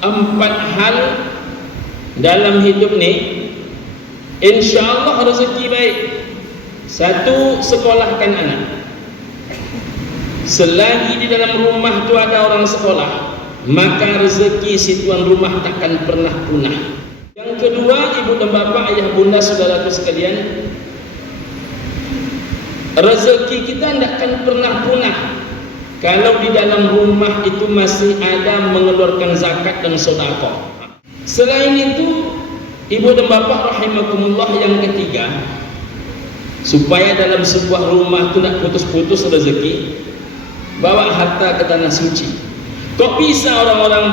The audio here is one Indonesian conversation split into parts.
empat hal dalam hidup ni, insya Allah rezeki baik. Satu, sekolahkan anak. Selagi di dalam rumah tu ada orang sekolah, maka rezeki si tuan rumah takkan pernah punah. Yang kedua, ibu dan bapa, ayah bunda, saudaraku sekalian, rezeki kita tidak akan pernah punah kalau di dalam rumah itu masih ada mengeluarkan zakat dan sedekah. Selain itu, ibu dan bapa rahimakumullah, yang ketiga, supaya dalam sebuah rumah itu tidak putus-putus rezeki, bawa harta ke tanah suci. Kok bisa orang-orang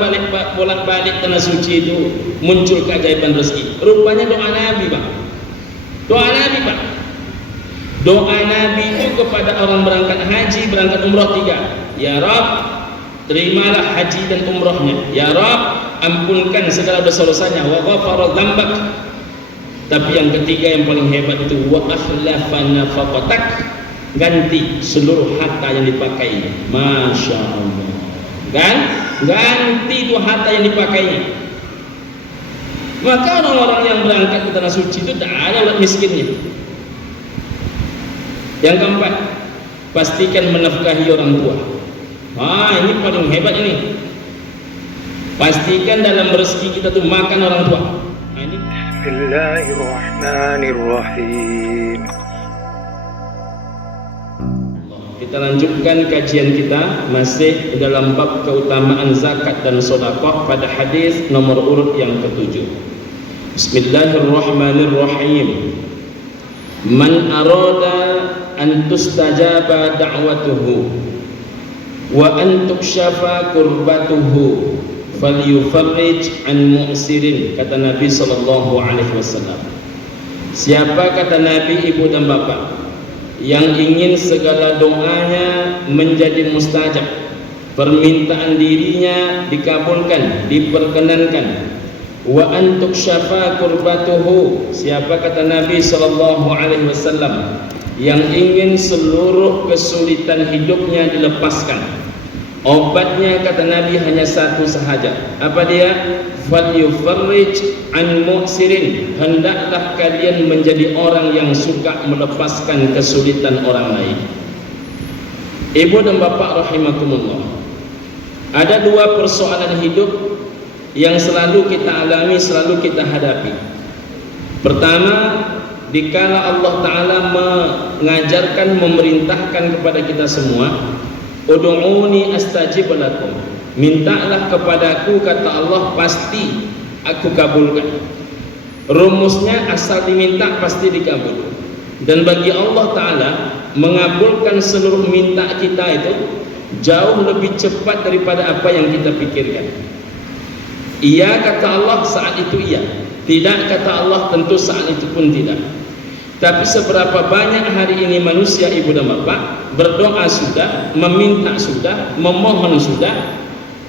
bolak-balik tanah suci itu muncul keajaiban rezeki? Rupanya doa Nabi, Pak. Doa Nabi, Pak. Doa Nabi itu kepada orang berangkat haji, berangkat umrah 3. Ya Rabb, terimalah haji dan umrahnya. Ya Rabb, ampunkan segala dosa-dosanya. Wa ghafara dzambak. Tapi yang ketiga yang paling hebat itu, wa akhlafa nafaqatak, ganti seluruh harta yang dipakainya. Masya Allah. Ganti itu harta yang dipakainya. Maka orang-orang yang berangkat ke tanah suci itu tak ada orang miskinnya. Yang keempat, pastikan menafkahi orang tua. Ini paling hebat ini. Pastikan dalam rezeki kita tuh makan orang tua. Ini Bismillahirrahmanirrahim. Kita lanjutkan kajian kita masih dalam bab keutamaan zakat dan sedekah pada hadis nomor urut yang ke-7. Bismillahirrahmanirrahim. Man arada an tustajaba da'watuhu wa an tukshafa kurbatuhu falyufarrij an mu'sirin, kata Nabi sallallahu alaihi wasallam. Siapa, kata Nabi, ibu dan bapa, yang ingin segala doanya menjadi mustajab, permintaan dirinya dikabulkan, diperkenankan. Wa antuk syafa kurbatuhu, siapa, kata Nabi sallallahu alaihi wasallam, yang ingin seluruh kesulitan hidupnya dilepaskan. Obatnya, kata Nabi, hanya satu sahaja. Apa dia? Falyufarrij an mu'sirin, hendaklah kalian menjadi orang yang suka melepaskan kesulitan orang lain. Ibu dan bapak rahimakumullah, ada dua persoalan hidup yang selalu kita alami, selalu kita hadapi. Pertama, dikala Allah Ta'ala mengajarkan, memerintahkan kepada kita semua, ud'uni astajib lakum, mintalah kepadaku, kata Allah, pasti aku kabulkan. Rumusnya asal diminta pasti dikabul. Dan bagi Allah Ta'ala mengabulkan seluruh minta kita itu jauh lebih cepat daripada apa yang kita pikirkan. Iya, kata Allah, saat itu iya. Tidak, kata Allah, tentu saat itu pun tidak. Tapi seberapa banyak hari ini manusia, ibu dan bapak, berdoa sudah, meminta sudah, memohon sudah,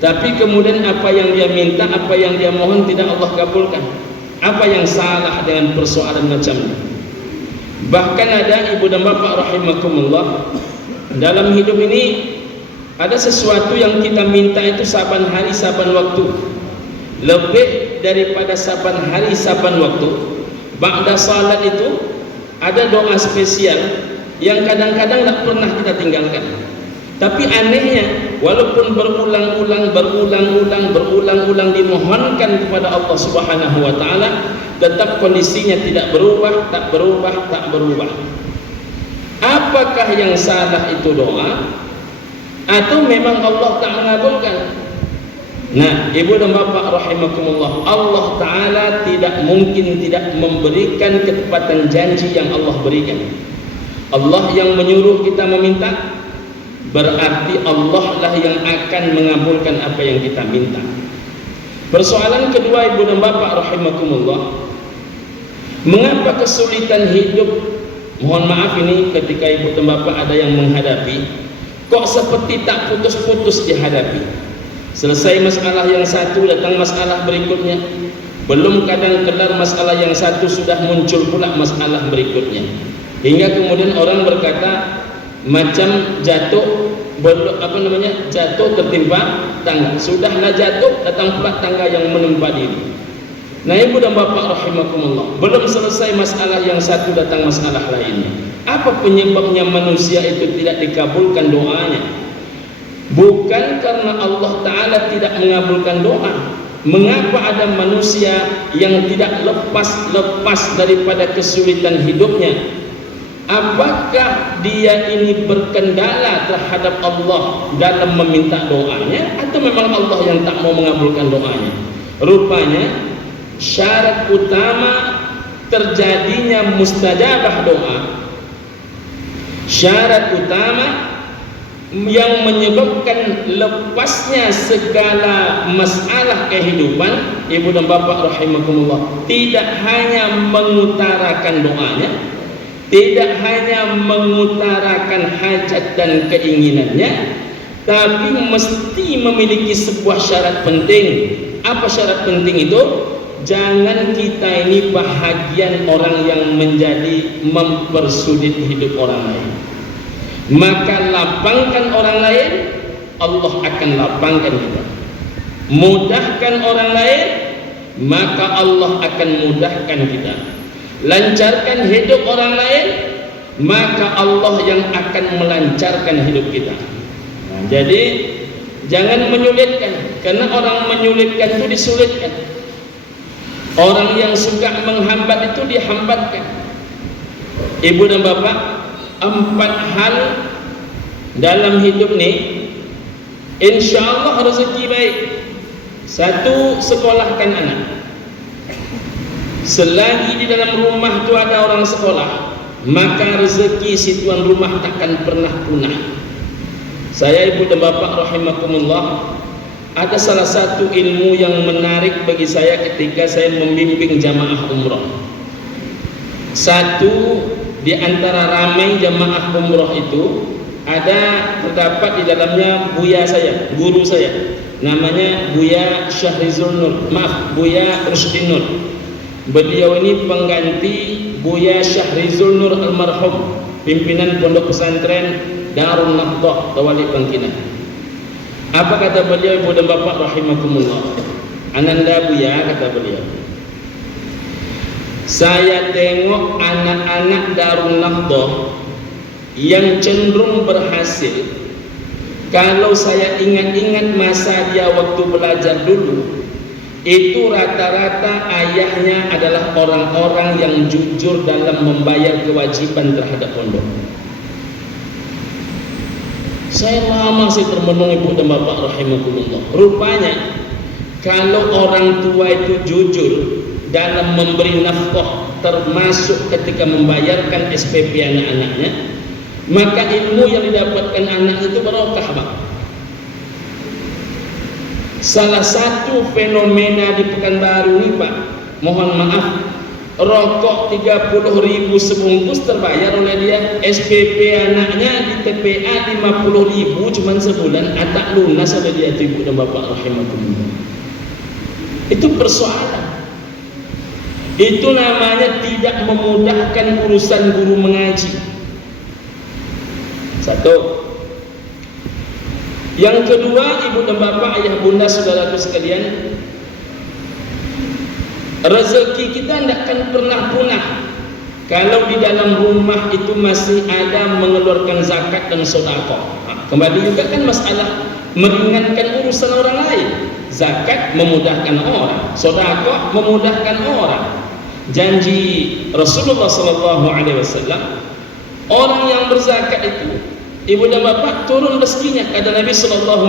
tapi kemudian apa yang dia minta, apa yang dia mohon tidak Allah kabulkan. Apa yang salah dengan persoalan macam ini? Bahkan ada, ibu dan bapak rahimakumullah, dalam hidup ini ada sesuatu yang kita minta itu saban hari, saban waktu. Lebih daripada saban hari, saban waktu. Ba'da salat itu ada doa spesial yang kadang-kadang tak pernah kita tinggalkan. Tapi anehnya, walaupun berulang-ulang dimohonkan kepada Allah Subhanahu wa Ta'ala, tetap kondisinya tidak berubah, tak berubah. Apakah yang salah itu doa, atau memang Allah tak mengabulkan? Nah, ibu dan bapak rahimakumullah, Allah Ta'ala tidak mungkin tidak memberikan ketepatan janji yang Allah berikan. Allah yang menyuruh kita meminta, berarti Allah lah yang akan mengabulkan apa yang kita minta. Persoalan kedua, ibu dan bapak rahimakumullah, mengapa kesulitan hidup, mohon maaf ini ketika ibu dan bapak ada yang menghadapi, kok seperti tak putus-putus dihadapi? Selesai masalah yang satu, datang masalah berikutnya. Belum kadang kelar masalah yang satu, sudah muncul pula masalah berikutnya. Hingga kemudian orang berkata, macam jatuh belum jatuh tertimpa tangga. Sudahlah jatuh, datang pula tangga yang menimpa diri. Nah, ibu dan bapak rahimakumullah, belum selesai masalah yang satu, datang masalah lainnya. Apa penyebabnya manusia itu tidak dikabulkan doanya? Bukan karena Allah Ta'ala tidak mengabulkan doa. Mengapa ada manusia yang tidak lepas daripada kesulitan hidupnya? Apakah dia ini berkendala terhadap Allah dalam meminta doanya, atau memang Allah yang tak mau mengabulkan doanya? Rupanya syarat utama terjadinya mustajabah doa, syarat utama yang menyebabkan lepasnya segala masalah kehidupan, ibu dan bapak rahimakumullah, tidak hanya mengutarakan doanya, tidak hanya mengutarakan hajat dan keinginannya, tapi mesti memiliki sebuah syarat penting. Apa syarat penting itu? Jangan kita ini bahagian orang yang menjadi mempersulit hidup orang lain. Maka lapangkan orang lain, Allah akan lapangkan kita. Mudahkan orang lain, maka Allah akan mudahkan kita. Lancarkan hidup orang lain, maka Allah yang akan melancarkan hidup kita. Nah, jadi jangan menyulitkan, karena orang menyulitkan itu disulitkan. Orang yang suka menghambat itu dihambatkan. Ibu dan bapak, 4 hal dalam hidup ini insya Allah rezeki baik. 1, sekolahkan anak. Selagi di dalam rumah itu ada orang sekolah, maka rezeki si tuan rumah takkan pernah punah. Saya ibu dan bapak rahimakumullah, ada salah satu ilmu yang menarik bagi saya ketika saya membimbing jamaah umrah. Satu di antara ramai jamaah umrah itu terdapat di dalamnya buya saya, guru saya, namanya Buya Syahrizul Nur, Buya Rusdi Nur. Beliau ini pengganti Buya Syahrizul Nur almarhum, pimpinan pondok pesantren Darun Nahdhah Tawali Bangkinang. Apa kata beliau ibu dan bapak rahimakumullah? Ananda Buya, kata beliau, saya tengok anak-anak Darun Nahdhah yang cenderung berhasil. Kalau saya ingat-ingat masa dia waktu belajar dulu, itu rata-rata ayahnya adalah orang-orang yang jujur dalam membayar kewajiban terhadap pondok. Saya termenung ibu dan bapak rahimakumullah. Rupanya kalau orang tua itu jujur dalam memberi nafkah, termasuk ketika membayarkan SPP anak-anaknya, maka ilmu yang didapatkan anak itu barokah, Pak. Salah satu fenomena di Pekanbaru ini, Pak, mohon maaf, rokok 30.000 sebungkus terbayar oleh dia, SPP anaknya di TPA 50.000 cuman sebulan, tak lunas oleh dia, ibu dan bapak rahimakumullah. Itu persoalan. Itu namanya tidak memudahkan urusan guru mengaji. Satu. Yang kedua, ibu dan bapak, ayah bunda, saudaraku sekalian, rezeki kita tidak akan pernah punah kalau di dalam rumah itu masih ada mengeluarkan zakat dan sedekah. Kembali juga kan masalah meringankan urusan orang lain. Zakat memudahkan orang, sedekah memudahkan orang. Janji Rasulullah SAW, orang yang berzakat itu, ibu dan bapak, turun rezekinya. Kata Nabi SAW,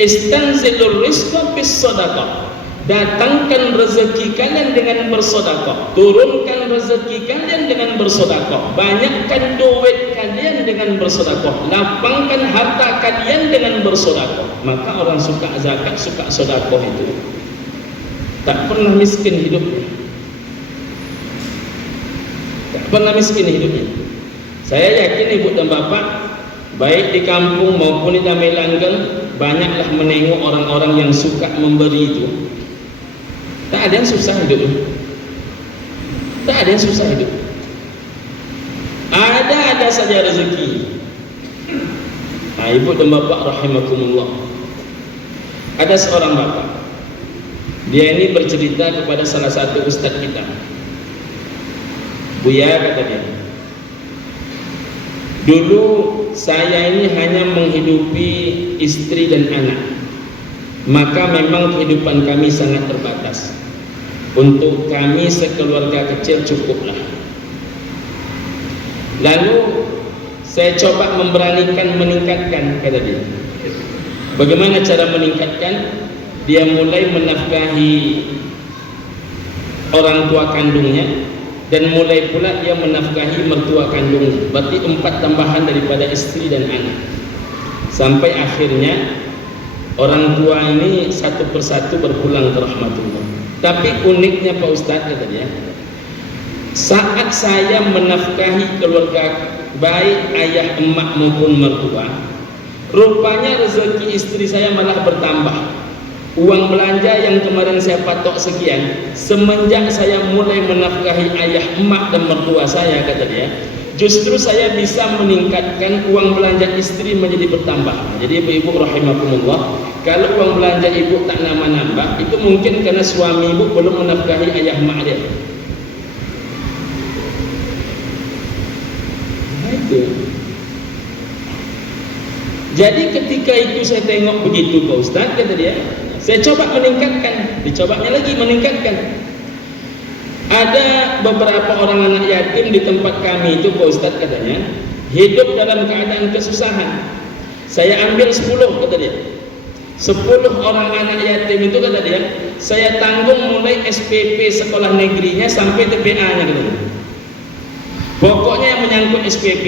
istanzilur rizqa bis sadaqah, datangkan rezeki kalian dengan bersedekah, turunkan rezeki kalian dengan bersedekah, banyakkan duit kalian dengan bersedekah, lapangkan harta kalian dengan bersedekah. Maka orang suka zakat, suka sedekah itu tak pernah miskin hidupnya, tak pernah miskin hidupnya. Saya yakin ibu dan bapak, baik di kampung maupun di Damai Langgeng, banyaklah menengok orang-orang yang suka memberi itu. Tak ada yang susah hidup. Tak ada yang susah hidup. Ada saja rezeki. Ibu dan bapak rahimakumullah, ada seorang bapak, dia ini bercerita kepada salah satu ustadz kita. Buya, kata dia, dulu saya ini hanya menghidupi istri dan anak, maka memang kehidupan kami sangat terbatas. Untuk kami sekeluarga kecil cukuplah. Lalu saya coba memberanikan meningkatkan, kata dia. Bagaimana cara meningkatkan? Dia mulai menafkahi orang tua kandungnya, dan mulai pula dia menafkahi mertua kandungnya. Berarti 4 tambahan daripada istri dan anak. Sampai akhirnya orang tua ini satu persatu berpulang ke rahmatullah. Tapi uniknya Pak Ustadz, kata dia, saat saya menafkahi keluarga, baik ayah, emak maupun mertua, rupanya rezeki istri saya malah bertambah. Uang belanja yang kemarin saya patok sekian, semenjak saya mulai menafkahi ayah, emak dan mertua saya, kata dia, justru saya bisa meningkatkan uang belanja istri menjadi bertambah. Jadi ibu-ibu rahimakumullah, kalau uang belanja ibu tak nambah-nambah, itu mungkin karena suami ibu belum menafkahi ayah emak dia. Nah itu. Jadi ketika itu saya tengok begitu Pak Ustaz, kata dia, saya coba meningkatkan, dicobanya lagi meningkatkan. Ada beberapa orang anak yatim di tempat kami itu Pak Ustaz, katanya, hidup dalam keadaan kesusahan. Saya ambil 10, kata dia. 10 orang anak yatim itu, kata dia, saya tanggung mulai SPP sekolah negerinya sampai TPA-nya, kata dia. Pokoknya yang menyangkut SPP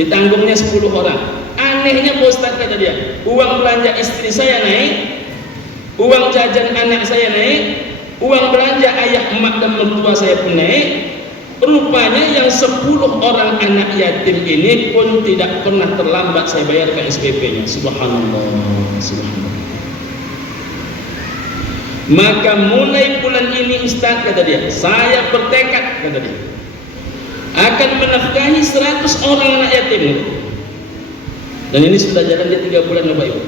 ditanggungnya 10 orang. Anehnya Pak Ustaz, kata dia, uang belanja istri saya naik, uang jajan anak saya naik, uang belanja ayah, emak dan mertua saya pun naik. Rupanya yang 10 orang anak yatim ini pun tidak pernah terlambat saya bayarkan SPP-nya. Subhanallah, subhanallah. Maka mulai bulan ini Ustaz, kata dia, saya bertekad, kata dia, akan menafkahi 100 orang anak yatim. Dan ini sudah jalan dia 3 bulan, Bapak Ibu.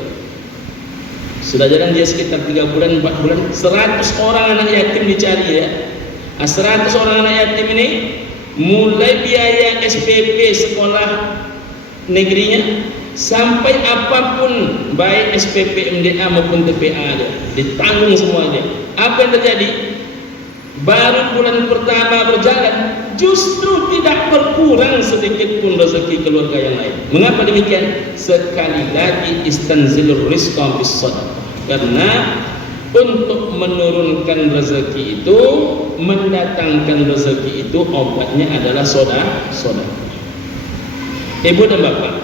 Sudah jalan dia sekitar 3 bulan, 4 bulan. 100 orang anak yatim dicari ya. 100 orang anak yatim ini, mulai biaya SPP sekolah negerinya sampai apapun, baik SPP MDA maupun TPA dia, ditanggung semua dia. Apa yang terjadi? Baru bulan pertama berjalan, justru tidak berkurang sedikit pun rezeki keluarga yang lain. Mengapa demikian? Sekali lagi istanzilur rizqa bis sadaqah. Karena untuk menurunkan rezeki itu, mendatangkan rezeki itu, obatnya adalah sedekah. Ibu dan bapak,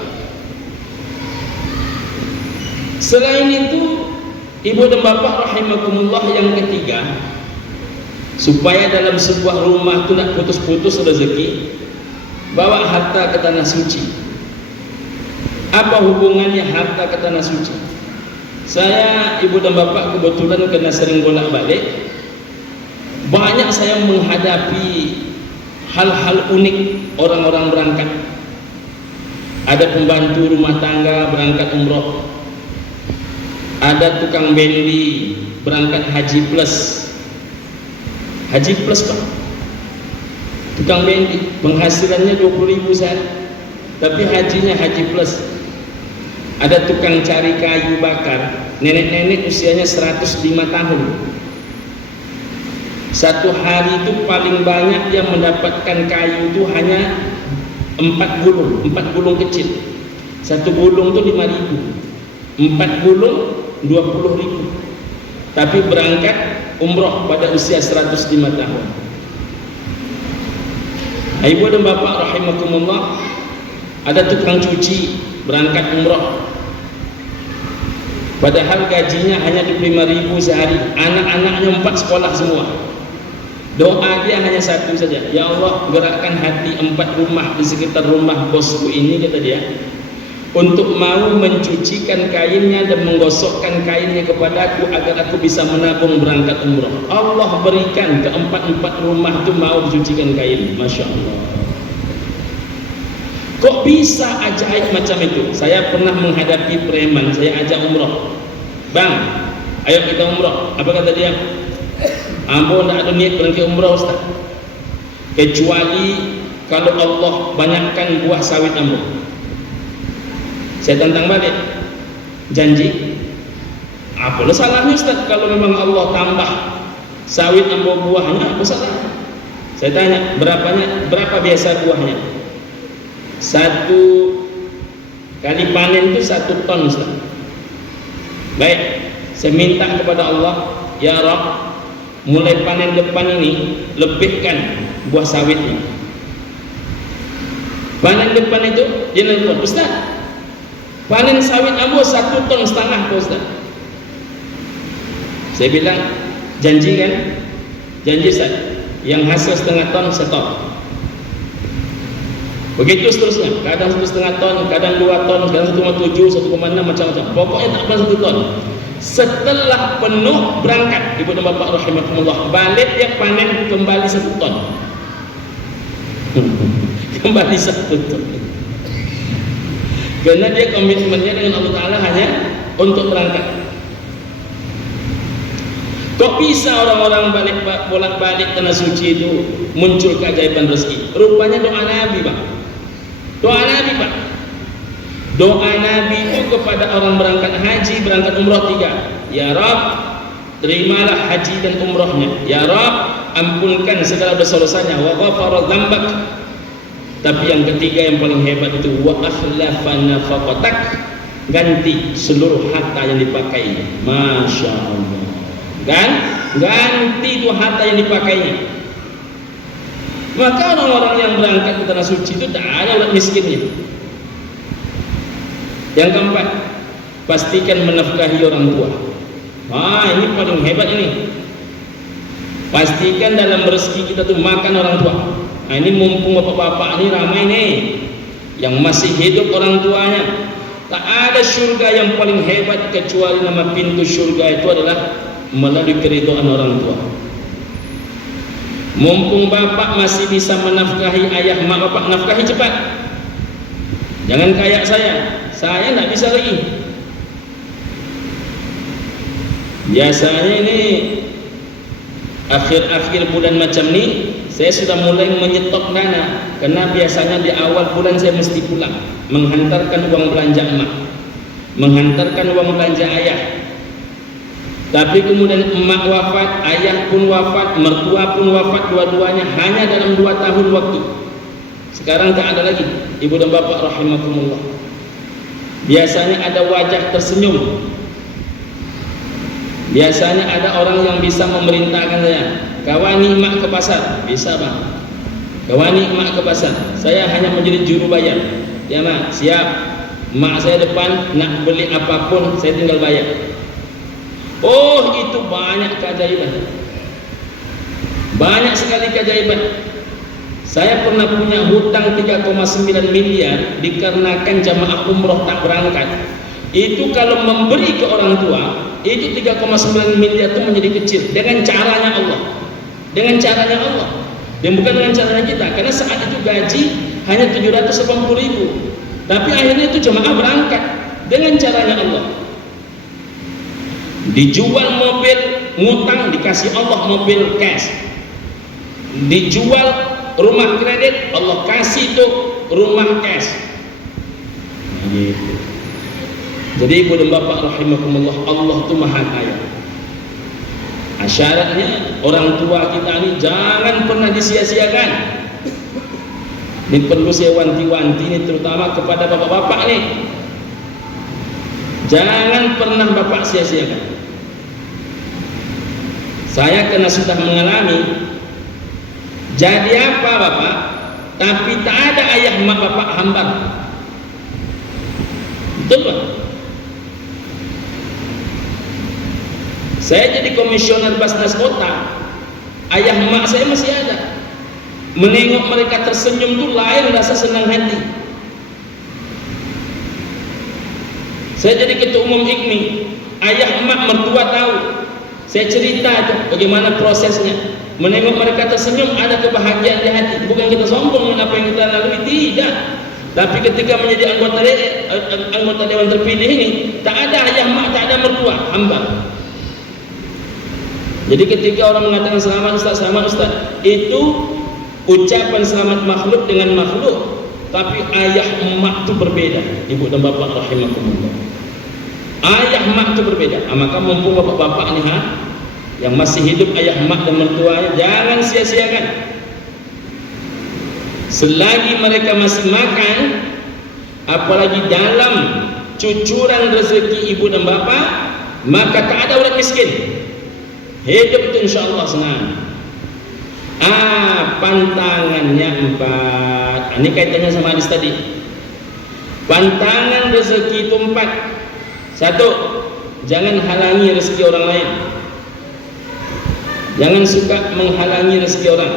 selain itu, ibu dan bapak rahimakumullah, yang ketiga, supaya dalam sebuah rumah itu tidak putus-putus rezeki, bawa harta ke tanah suci. Apa hubungannya harta ke tanah suci? Saya, ibu dan bapak, kebetulan kena sering bolak-balik, banyak saya menghadapi hal-hal unik orang-orang berangkat. Ada pembantu rumah tangga berangkat umroh, ada tukang bendi berangkat haji plus. Haji plus Pak, tukang bendi, penghasilannya 20.000 sehari, tapi hajinya haji plus. Ada tukang cari kayu bakar, nenek-nenek usianya 105 tahun. Satu hari itu paling banyak dia mendapatkan kayu itu hanya 4 gulung kecil. Satu gulung itu 5.000, 4 gulung 20.000. Tapi berangkat umroh pada usia 105 tahun. Ibu dan bapak rahimakumullah, ada tukang cuci berangkat umroh, padahal gajinya hanya 25.000 sehari, anak-anaknya 4 sekolah semua. Doa dia hanya satu saja, ya Allah, gerakkan hati 4 rumah di sekitar rumah bosku ini, kata dia, untuk mau mencucikan kainnya dan menggosokkan kainnya kepadaku agar aku bisa menabung berangkat umroh. Allah berikan ke 4 rumah itu mau dicucikan kain. Masya Allah. Kok bisa ajaib macam itu? Saya pernah menghadapi preman, saya ajak umroh. Bang, ayo kita umroh. Apa kata dia? Ampun, tak ada niat pergi umroh Ustaz, kecuali kalau Allah banyakkan buah sawit ambo. Saya tantang balik, janji. Apalah salahnya Ustaz kalau memang Allah tambah sawit ambo buahnya, apa salah? Saya tanya, berapa biasa buahnya? Satu kali panen itu 1 ton Ustaz. Baik, saya minta kepada Allah, ya Rabb, mulai panen depan ini lebihkan buah sawitnya. Panen depan itu dia nelfon, Ustaz, panen sawit ambo 1,5 ton Ustaz. Saya bilang, janji kan? Janji Ustaz, yang hasil 1,5 ton stop. Begitu seterusnya, kadang 1,5 ton, kadang 2 ton, kadang 1,7, 1,6, macam-macam. Pokoknya tak pernah 1 ton. Setelah penuh berangkat, ibu dan bapak rahimahumullah, balik dia panen kembali 1 ton. Kembali 1 ton. Karena dia komitmennya dengan Allah Ta'ala hanya untuk berangkat. Kok bisa orang-orang bolak-balik tanah suci itu muncul keajaiban rezeki? Rupanya doa Nabi, Pak. Doa Nabi, Pak. Doa Nabi itu kepada orang berangkat haji, berangkat umroh 3. Ya Rabb, terimalah haji dan umrohnya. Ya Rabb, ampunkan segala dosa-dosanya. Wa ghafara dzambak. Tapi yang ketiga yang paling hebat itu wa akhlafa nafaqatak, ganti seluruh harta yang dipakainya. Masya Allah. Kan? Ganti itu harta yang dipakainya. Maka orang-orang yang berangkat ke tanah suci itu tak ada orang miskinnya. Yang keempat, pastikan menafkahi orang tua. Ini paling hebat ini. Pastikan dalam rezeki kita tuh makan orang tua. Ini mumpung bapak-bapak ini ramai nih, yang masih hidup orang tuanya. Tak ada surga yang paling hebat kecuali nama pintu surga itu adalah melalui keridhaan orang tua. Mumpung bapak masih bisa menafkahi ayah, mak bapak nafkahi cepat. Jangan kayak saya tidak bisa lagi. Biasanya ini akhir-akhir bulan macam ni saya sudah mulai menyetop dana, karena biasanya di awal bulan saya mesti pulang menghantarkan uang belanja emak, menghantarkan uang belanja ayah. Tapi kemudian emak wafat, ayah pun wafat, mertua pun wafat, dua-duanya hanya dalam 2 tahun waktu. Sekarang tak ada lagi, ibu dan bapak rahimakumullah. Biasanya ada wajah tersenyum. Biasanya ada orang yang bisa memerintahkan saya, kawani emak ke pasar. Bisa bang, kawani emak ke pasar. Saya hanya menjadi juru bayar. Ya mak, siap. Emak saya depan nak beli apapun, saya tinggal bayar. Oh, itu banyak keajaiban. Banyak sekali keajaiban. Saya pernah punya hutang 3,9 miliar dikarenakan jamaah umroh tak berangkat. Itu kalau memberi ke orang tua, itu 3,9 miliar itu menjadi kecil dengan caranya Allah. Dengan caranya Allah. Dan bukan dengan caranya kita, karena saat itu gaji hanya 780.000. Tapi akhirnya itu jamaah berangkat dengan caranya Allah. Dijual mobil ngutang, dikasih Allah mobil cash. Dijual rumah kredit, Allah kasih itu rumah cash. Gitu. Jadi ibu dan bapak rahimakumullah, Allah itu maha kaya. Syaratnya orang tua kita ini jangan pernah disia-siakan. Ini perlu saya wanti-wanti ini, terutama kepada bapak-bapak nih. Jangan pernah bapak sia-siakan. Saya karena sudah mengalami, jadi apa bapak, tapi tak ada ayah mak bapak hambar. Betul pak? Saya jadi komisioner Basnas Kota, ayah mak saya masih ada. Menengok mereka tersenyum tuh lain rasa senang hati. Saya jadi ketua umum IKMI, ayah emak mertua tahu. Saya cerita itu bagaimana prosesnya. Menengok mereka tersenyum, ada kebahagiaan di hati. Bukan kita sombong dengan apa yang kita lalui, tidak. Tapi ketika menjadi anggota dewan terpilih ini, tak ada ayah mak, tak ada mertua, hamba. Jadi ketika orang mengatakan selamat Ustaz, itu ucapan selamat makhluk dengan makhluk, tapi ayah emak itu berbeda. Ibu dan bapak rahimakumullah, ayah emak itu berbeda. Maka mumpung bapak-bapak ini yang masih hidup, ayah emak dan mertuanya, jangan sia-siakan. Selagi mereka masih makan, apalagi dalam cucuran rezeki ibu dan bapak, maka tak ada orang miskin. Hidup itu insya Allah senang. Pantangannya 4. Ini kaitannya sama hadis tadi. Pantangan rezeki itu 4. 1. Jangan halangi rezeki orang lain. Jangan suka menghalangi rezeki orang.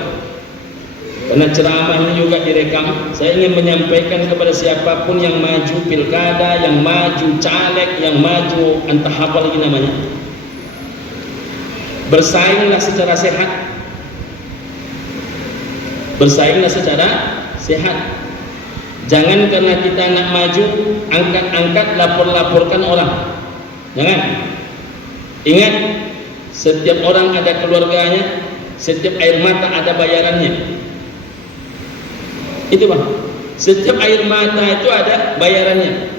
Karena ceramah ini juga direkam. Saya ingin menyampaikan kepada siapapun yang maju pilkada, yang maju caleg, yang maju entah apa lagi namanya, bersainglah secara sehat. Bersainglah secara sehat. Jangan karena kita nak maju, angkat-angkat, lapor-laporkan orang. Jangan. Ingat, setiap orang ada keluarganya, setiap air mata ada bayarannya. Itu bang, setiap air mata itu ada bayarannya.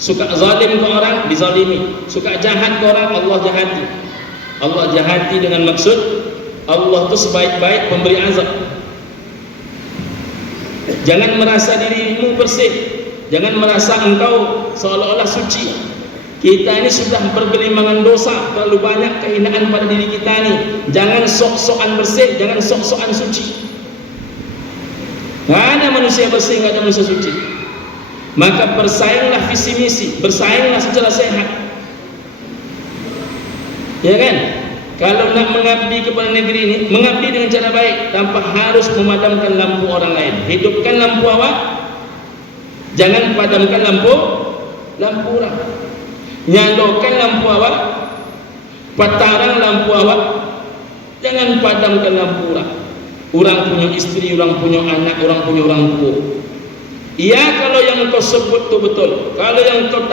Suka zalim ke orang, dizalimi. Suka jahat ke orang, Allah jahati. Allah jahati dengan maksud Allah itu sebaik-baik pemberi azab. Jangan merasa dirimu bersih, jangan merasa engkau seolah-olah suci. Kita ini sudah bergelimbangan dosa, terlalu banyak kehinaan pada diri kita ini. Jangan sok-sokan bersih, jangan sok-sokan suci. Tidak ada manusia bersih, tidak ada manusia suci. Maka bersainglah visi misi, bersainglah secara sehat. Ya kan? Kalau nak mengabdi kepada negeri ini, mengabdi dengan cara baik, tanpa harus memadamkan lampu orang lain. Hidupkan lampu awak, jangan padamkan lampu orang. Nyalakan lampu awak, patarang lampu awak, jangan padamkan lampu orang. Orang punya istri, orang punya anak, orang punya orang tua. Iya, kalau yang engkau sebut itu betul. Kalau yang engkau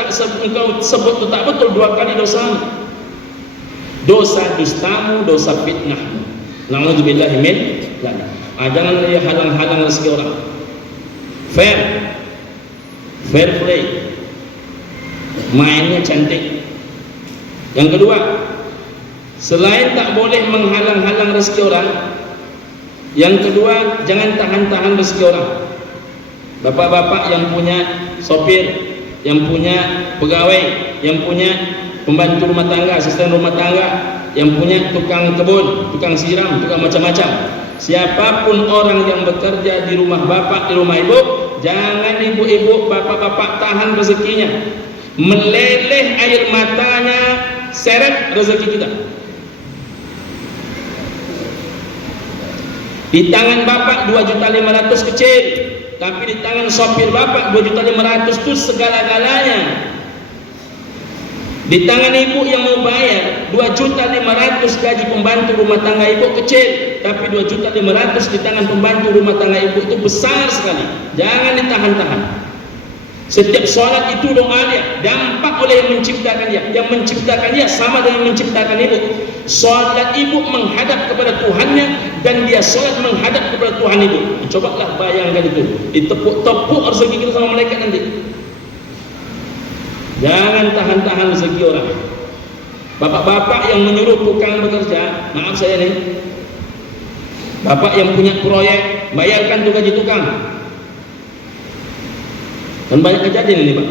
sebut itu tak betul, 2 kali dosamu. Dosa dustamu, dosa fitnahmu. Na'udzubillahi min dzalik. Jangan halang-halang rezeki orang. Fair play. Mainnya cantik. Yang kedua, selain tak boleh menghalang-halang rezeki orang, yang kedua, jangan tahan-tahan rezeki orang. Bapak-bapak yang punya sopir, yang punya pegawai, yang punya pembantu rumah tangga, asisten rumah tangga, yang punya tukang kebun, tukang siram, tukang macam-macam. Siapapun orang yang bekerja di rumah bapak, di rumah ibu, jangan ibu-ibu, bapak-bapak tahan rezekinya. Meleleh air matanya, seret rezeki kita. Di tangan bapak 2.500.000 kecil, tapi di tangan sopir bapak 2.500.000 itu segala-galanya. Di tangan ibu yang mau bayar 2.500.000 gaji pembantu rumah tangga ibu kecil, tapi 2.500.000 di tangan pembantu rumah tangga ibu itu besar sekali. Jangan ditahan-tahan. Setiap sholat itu doa dia, dampak oleh yang menciptakan dia. Yang menciptakan dia sama dengan menciptakan ibu. Sholat ibu menghadap kepada Tuhannya, dan dia sholat menghadap kepada Tuhan ibu. Cobalah bayangkan itu. Ditepuk-tepuk rezeki kita sama malaikat nanti. Jangan tahan-tahan rezeki orang. Bapak-bapak yang menyuruh tukang bekerja, maaf saya nih, bapak yang punya proyek, bayarkan tuh gaji tukang. Kan banyak kejadian ini pak.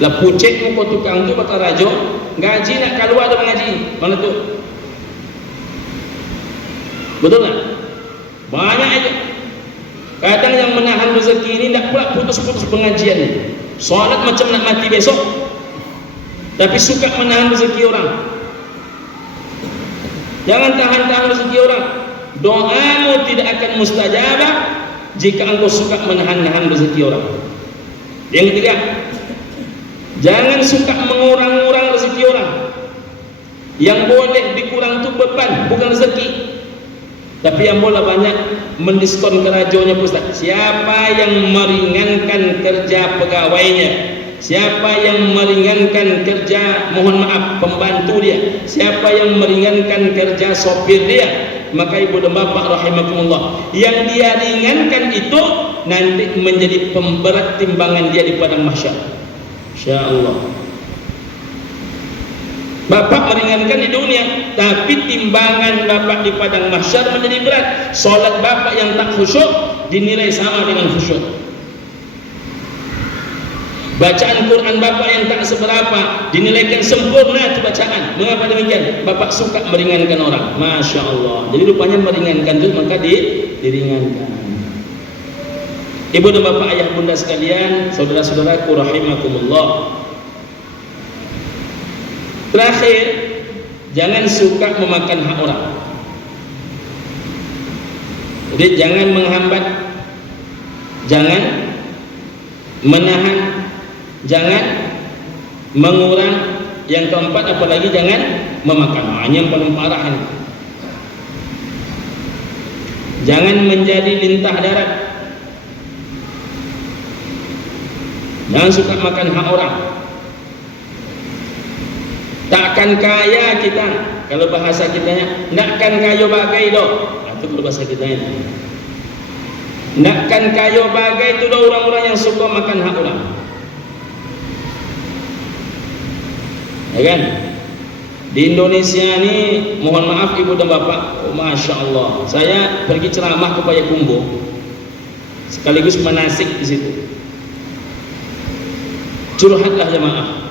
Lah pucet muka tukang tu bakal rajo, gaji nak keluar ada mengaji, mana tu? Betul tak? Banyak itu. Kadang yang menahan rezeki ini tidak pula putus-putus pengajian ini. Solat macam nak mati besok, tapi suka menahan rezeki orang. Jangan tahan-tahan rezeki orang. Doamu tidak akan mustajabah jika engkau suka menahan-nahan rezeki orang. Yang ketiga, jangan suka mengurang-urang rezeki orang. Yang boleh dikurang itu beban, bukan rezeki. Tapi yang bola banyak mendiskon kerajonya Ustaz. Siapa yang meringankan kerja pegawainya, siapa yang meringankan kerja, mohon maaf, pembantu dia, siapa yang meringankan kerja sopir dia, maka ibu dan bapak rahimakumullah, yang dia ringankan itu nanti menjadi pemberat timbangan dia di padang mahsyar. Insyaallah. Bapak meringankan di dunia, tapi timbangan bapak di padang mahsyar menjadi berat. Solat bapak yang tak khusyuk dinilai sama dengan khusyuk. Bacaan Quran bapak yang tak seberapa dinilaikan sempurna itu bacaan. Mengapa demikian? Bapak suka meringankan orang. Masya Allah. Jadi rupanya meringankan itu maka diringankan. Ibu dan bapak, ayah bunda sekalian, saudara-saudaraku rahimakumullah. Terakhir, jangan suka memakan hak orang. Jadi jangan menghambat, jangan menahan, jangan mengurang. Yang keempat, apalagi jangan memakan. Yang paling parah ini. Jangan menjadi lintah darat. Jangan suka makan hak orang. Takkan kaya kita, kalau bahasa kitanya, nakkan kayo bagai do. Itu kalau bahasa kita ini. Nakkan kayo bagai itu do orang-orang yang suka makan hak orang. Ya kan? Di Indonesia ini, mohon maaf ibu dan bapak, masya Allah, saya pergi ceramah ke Payakumbuh, sekaligus manasik di situ. Curhatlah jemaah.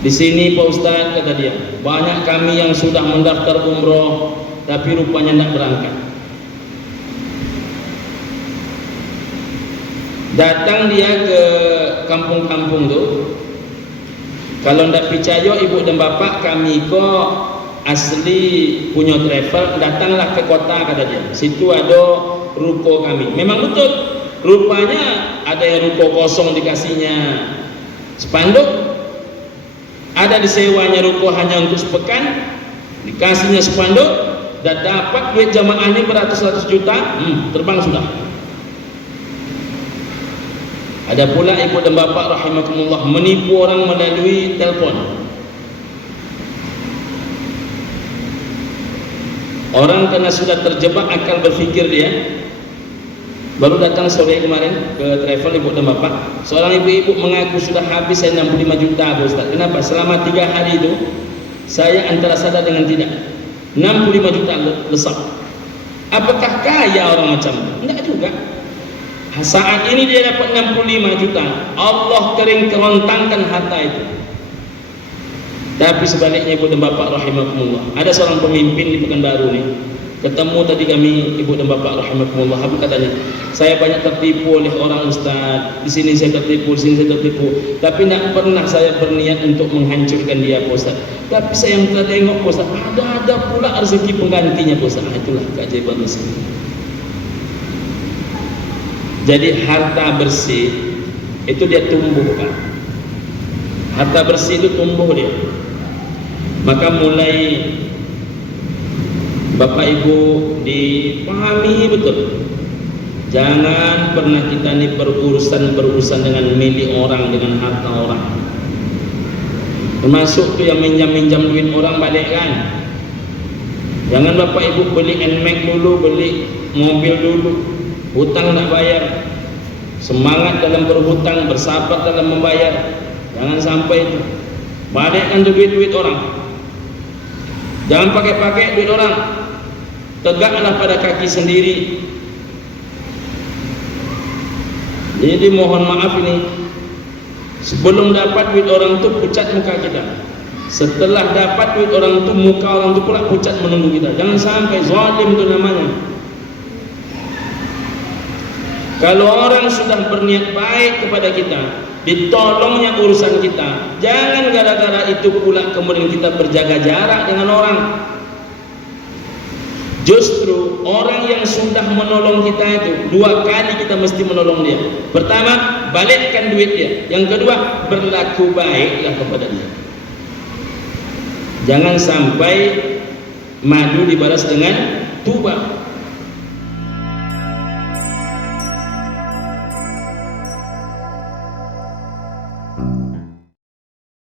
Di sini Pak Ustaz, kata dia, banyak kami yang sudah mendaftar umroh tapi rupanya tidak berangkat. Datang dia ke kampung-kampung tuh. Kalau tidak percaya ibu dan bapak, kami kok asli punya travel, datanglah ke kota, kata dia. Situ ada ruko kami. Memang betul, rupanya ada yang ruko kosong dikasihnya spanduk. Ada disewanya ruko hanya untuk sepekan, dikasihnya spanduk, dan dapat duit jamaah ini beratus-ratus juta, terbang sudah. Ada pula ibu dan bapak rahimakumullah menipu orang melalui telepon. Orang karena sudah terjebak akal berfikir dia. Baru datang sore kemarin ke travel ibu dan bapak. Seorang ibu-ibu mengaku sudah habis saya 65 juta Ustaz. Kenapa? Selama 3 hari itu saya antara sadar dengan tidak. 65 juta lesap. Apakah kaya orang macam itu? Tidak juga. Saat ini dia dapat 65 juta. Allah kering kerontangkan harta itu. Tapi sebaliknya ibu dan bapak rahimakumullah, ada seorang pemimpin di Pekanbaru nih. Ketemu tadi kami ibu dan bapak rahimakumullah, apa katanya? Saya banyak tertipu oleh orang Ustaz. Di sini saya tertipu, di sini saya tertipu. Tapi tidak pernah saya berniat untuk menghancurkan dia, Pak Ustaz. Tapi saya yang tengok, Pak Ustaz, ada pula rezeki penggantinya, Pak Ustaz. Itulah keajaiban rezeki. Jadi harta bersih itu dia tumbuh, Pak. Harta bersih itu tumbuh dia. Maka mulai Bapak Ibu dipahami betul. Jangan pernah kita ini berurusan dengan milik orang, dengan harta orang. Termasuk tu yang minjam duit orang balik kan. Jangan Bapak Ibu beli NMAX dulu, beli mobil dulu, hutang nak bayar. Semangat dalam berhutang, bersabar dalam membayar. Jangan sampai itu. Balikkan tu duit orang. Jangan pakai duit orang. Tegaklah pada kaki sendiri. Jadi mohon maaf ini, sebelum dapat duit orang itu pucat muka kita. Setelah dapat duit orang itu, muka orang itu pula pucat menunggu kita. Jangan sampai zalim itu namanya. Kalau orang sudah berniat baik kepada kita, ditolongnya urusan kita, jangan gara-gara itu pula kemudian kita berjaga jarak dengan orang. Justru orang yang sudah menolong kita itu 2 kali kita mesti menolong dia. Pertama, balikkan duit dia. Yang kedua, berlaku baiklah kepada dia. Jangan sampai madu dibalas dengan berubah